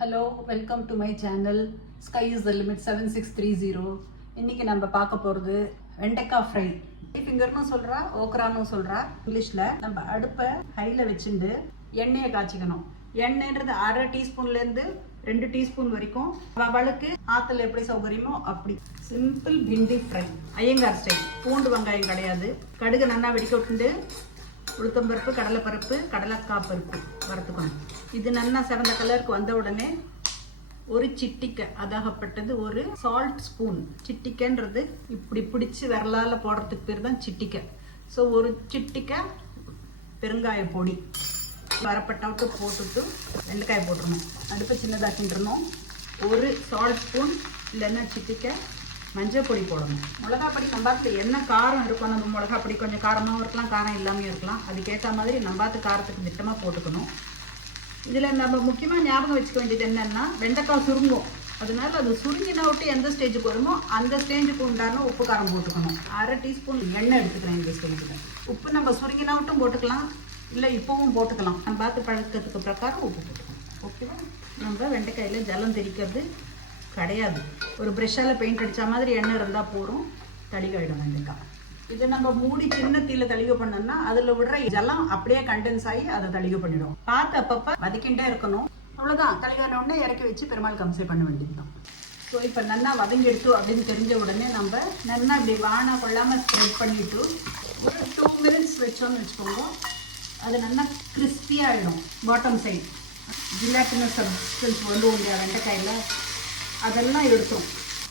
Hello welcome to my channel sky is the limit seven six three zero இன்னைக்கு நம்ம பார்க்க போகிறது வெண்டைக்காய் ஃப்ரை ஃபிங்கர்னு சொல்கிறா ஓக்ரான்னு சொல்கிறா இங்கிலீஷில். நம்ம அடுப்பை ஹையில் வச்சுட்டு எண்ணெயை காய்ச்சிக்கணும். எண்ணெய்ன்றது அரை டீஸ்பூன்லேருந்து ரெண்டு டீஸ்பூன் வரைக்கும். அவளுக்கு ஆற்றுல எப்படி சௌகரியமோ அப்படி. Simple bhindi fry Iyengar style பூண்டு வெங்காயம் கிடையாது. கடுகு நல்லா வெடிக்க விட்டுண்டு உளுத்தம்பருப்பு கடலைப்பருப்பு கடலைக்காய் பருப்பு வறுத்துக்கணும். இது நல்லா சிவந்த கலருக்கு வந்த உடனே ஒரு சிட்டிக்கை அதாகப்பட்டது ஒரு சால்ட் ஸ்பூன் சிட்டிக்கைன்றது இப்படி பிடிச்சி விரலால் போடுறதுக்கு பேர் தான் சிட்டிக்கை. ஸோ ஒரு சிட்டிக்கை பெருங்காய பொடி. வரப்பட்டவுட்டு போட்டுட்டு வெண்டைக்காய் போட்டுருணும் அடுப்பை சின்னதாக்கிட்டுருணும் ஒரு சால்ட் ஸ்பூன் இல்லைன்னா சிட்டிக்கை. மஞ்சள் பொடி போடணும். மிளகா பொடி நம்பாத்துல என்ன காரம் இருக்கும் நம்ம மிளகா பொடி கொஞ்சம் காரமாகவும் இருக்கலாம் காரம் இல்லாமையும் இருக்கலாம். அதுக்கேற்ற மாதிரி நம்பாத்து காரத்துக்கு திட்டமாக போட்டுக்கணும். இதில் நம்ம முக்கியமாக ஞாபகம் வச்சுக்க வேண்டியது என்னென்னா வெண்டைக்காய் சுருங்கும். அதனால அது சுருங்கின விட்டு எந்த ஸ்டேஜுக்கு வருமோ அந்த ஸ்டேஜுக்கு உண்டான உப்பு காரம் போட்டுக்கணும். அரை டீஸ்பூன் எண்ணெய் எடுத்துக்கிறேன் இந்த ஸ்டேஜில் உப்பு நம்ம சுருங்கின விட்டும் போட்டுக்கலாம் இல்லை இப்போவும் போட்டுக்கலாம். நம்ம பார்த்து பழக்கத்துக்கு பிரகாரம் உப்பு போட்டுக்கலாம் ஓகேவா நம்ம வெண்டைக்காயில் ஜலம் தெரிக்கிறது கிடையாது. ஒரு ப்ரெஷ்ஷால் பெயிண்ட் அடித்த மாதிரி எண்ணெய் இருந்தால் போதும் தடிகாயிடும் வெண்டைக்காய் இதை நம்ம மூடி சின்ன தீல தெளிவு பண்ணோம்னா அதில் விடுற இதெல்லாம் அப்படியே கண்டென்ஸ் ஆகி அதை தெளிவு பண்ணிடும். பார்த்து அப்பப்போ வதக்கிண்டே இருக்கணும். அவ்வளோதான் தளிகான உடனே இறக்கி வச்சு பெருமாள் கம்சை பண்ண வேண்டியதுதான். ஸோ இப்போ நல்லா வதங்கிடுத்து அப்படின்னு தெரிஞ்ச உடனே நம்ம நல்லா இப்படி வானா கொள்ளாமல் ஸ்ப்ரெட் பண்ணிட்டு ஒரு டூ மினிட்ஸ் வச்சோம்னு வச்சுக்கோங்க. அது நல்லா கிறிஸ்பியாகிடும் பாட்டம் சைட் ஜிலாட்டினஸ் சப்ஸ்டன்ஸ் வந்து உங்க வெண்டைக்காயில் அதெல்லாம் எடுத்தோம்.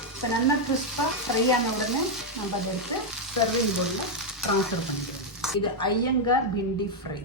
இப்போ நல்லா கிறிஸ்பாக ஃப்ரை ஆன உடனே நம்ம அதை எடுத்து சர்விங் போர்டில் ட்ரான்ஸ்ஃபர் பண்ணிக்கிறோம் இது ஐயங்கார் பிண்டி ஃப்ரை